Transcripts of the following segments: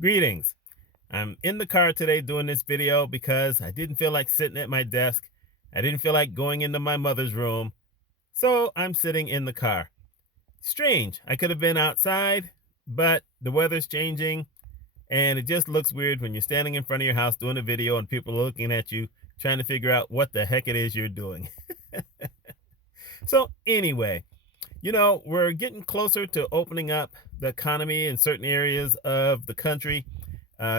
Greetings. I'm in the car today doing this video because I didn't feel like sitting at my desk. I didn't feel like going into my mother's room. So I'm sitting in the car. Strange. I could have been outside, but the weather's changing and it just looks weird when you're standing in front of your house doing a video and people are looking at you trying to figure out what the heck it is you're doing. So anyway, we're getting closer to opening up the economy in certain areas of the country.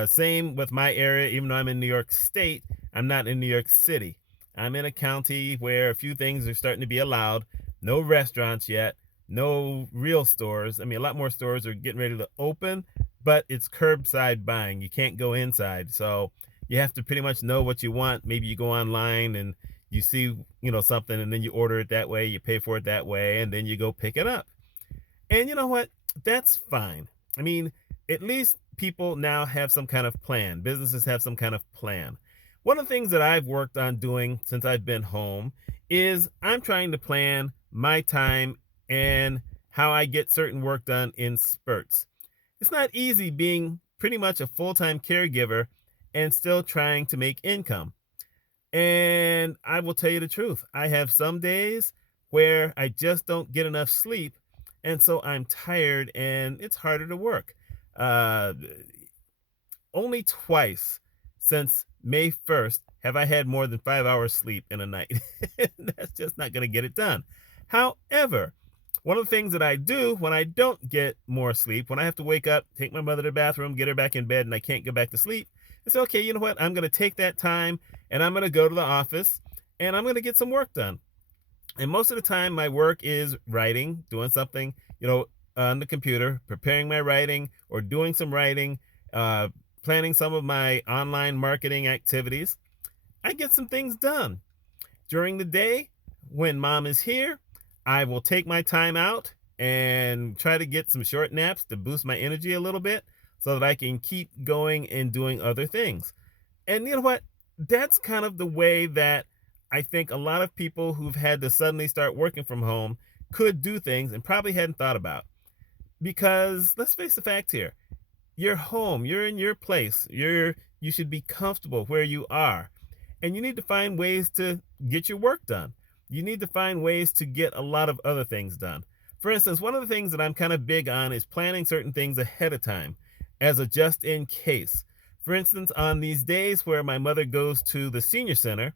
Same with my area, even though I'm in New York State, I'm not in New York City. I'm in a county where a few things are starting to be allowed. No restaurants yet, no real stores. I mean, a lot more stores are getting ready to open, but it's curbside buying. You can't go inside. So you have to pretty much know what you want. Maybe you go online and you see, something and then you order it that way, you pay for it that way, and then you go pick it up. And you know what? That's fine. I mean, at least people now have some kind of plan. Businesses have some kind of plan. One of the things that I've worked on doing since I've been home is I'm trying to plan my time and how I get certain work done in spurts. It's not easy being pretty much a full time caregiver and still trying to make income. And I will tell you the truth. I have some days where I just don't get enough sleep. And so I'm tired and it's harder to work. Uh, Only twice since May 1st have I had more than 5 hours sleep in a night. That's just not going to get it done. However, one of the things that I do when I don't get more sleep, when I have to wake up, take my mother to the bathroom, get her back in bed, and I can't go back to sleep, is okay, you know what? I'm going to take that time and I'm going to go to the office and I'm going to get some work done. And most of the time, my work is writing, doing something, on the computer, preparing my writing or doing some writing, uh, planning some of my online marketing activities. I get some things done. During the day, when mom is here, I will take my time out and try to get some short naps to boost my energy a little bit so that I can keep going and doing other things. And you know what? That's kind of the way that I think a lot of people who've had to suddenly start working from home could do things and probably hadn't thought about. Because let's face the fact here, you're home, you're in your place, you should be comfortable where you are. And you need to find ways to get your work done. You need to find ways to get a lot of other things done. For instance, one of the things that I'm kind of big on is planning certain things ahead of time as a just in case. For instance, on these days where my mother goes to the senior center,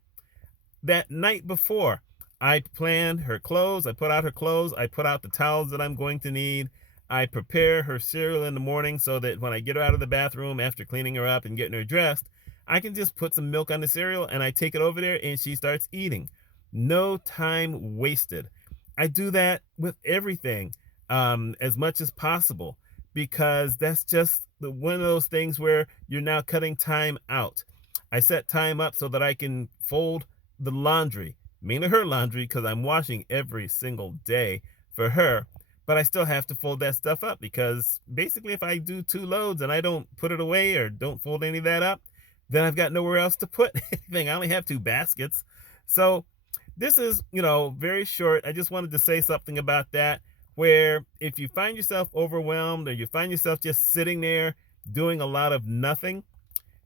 that night before, I plan her clothes, I put out her clothes, I put out the towels that I'm going to need. I prepare her cereal in the morning so that when I get her out of the bathroom after cleaning her up and getting her dressed, I can just put some milk on the cereal and I take it over there and she starts eating. No time wasted. I do that with everything, as much as possible, because that's just one of those things where you're now cutting time out. I set time up so that I can fold the laundry, mainly her laundry, because I'm washing every single day for her. But I still have to fold that stuff up because basically, if I do two loads and I don't put it away or don't fold any of that up, then I've got nowhere else to put anything. I only have two baskets. So this is, very short. I just wanted to say something about that. Where if you find yourself overwhelmed or you find yourself just sitting there doing a lot of nothing,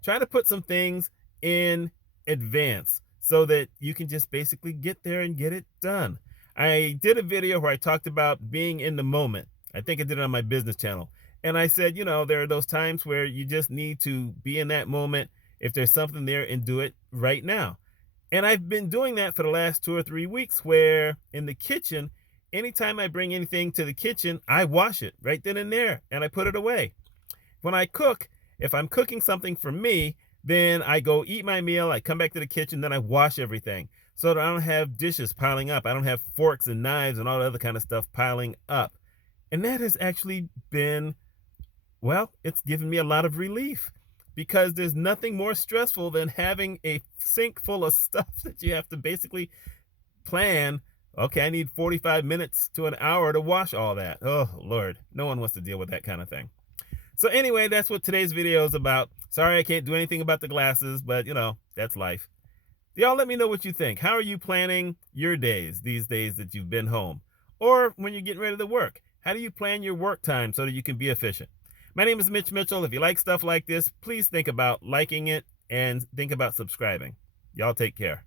try to put some things in advance so that you can just basically get there and get it done. I did a video where I talked about being in the moment. I think I did it on my business channel. And I said, there are those times where you just need to be in that moment if there's something there and do it right now. And I've been doing that for the last 2 or 3 weeks where in the kitchen, anytime I bring anything to the kitchen, I wash it right then and there and I put it away. When I cook, if I'm cooking something for me, then I go eat my meal, I come back to the kitchen, then I wash everything so that I don't have dishes piling up. I don't have forks and knives and all the other kind of stuff piling up. And that has actually been, well, it's given me a lot of relief because there's nothing more stressful than having a sink full of stuff that you have to basically plan. Okay, I need 45 minutes to an hour to wash all that. Oh, Lord, no one wants to deal with that kind of thing. So anyway, that's what today's video is about. Sorry I can't do anything about the glasses, but that's life. Y'all let me know what you think. How are you planning your days these days that you've been home? Or when you're getting ready to work? How do you plan your work time so that you can be efficient? My name is Mitch Mitchell. If you like stuff like this, please think about liking it and think about subscribing. Y'all take care.